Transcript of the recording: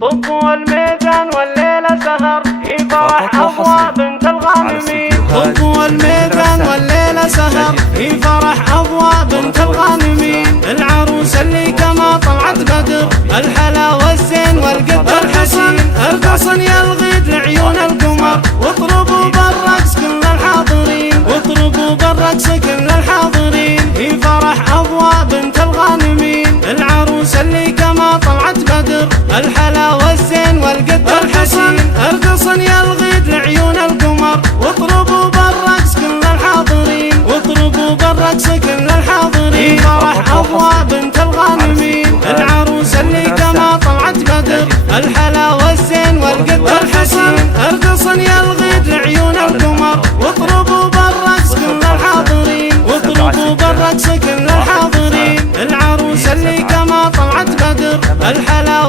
طبوا الميدان والليلة سهر في فرح أضواء بنت الغانمين. طبوا الميدان والليلة سهر في فرح أضواء بنت الغانمين. العروس اللي كما طلعت بدر، الحلا والزين والقد الحسين. القصن يا الغيد لعيون القمر، واطربوا بالرقص كل الحاضرين. واطربوا بالرقص كل الحاضرين في فرح أضواء بنت الغانمين. العروس اللي كما طلعت بدر، الحلا والزين والقد الحسين. القصن يا الغيد لعيون القمر، واطربوا بالرقص كل الحاضرين. واطربوا بالرقص كل الحاضرين في فرح أضواء بنت الغانمين. العروس اللي كما طلعت بدر، الحلا والزين والقد الحسين. القصن يا الغيد لعيون القمر، واطربوا بالرقص كل الحاضرين. واطربوا بالرقص كل الحاضرين. العروس اللي كما طلعت بدر، الحلا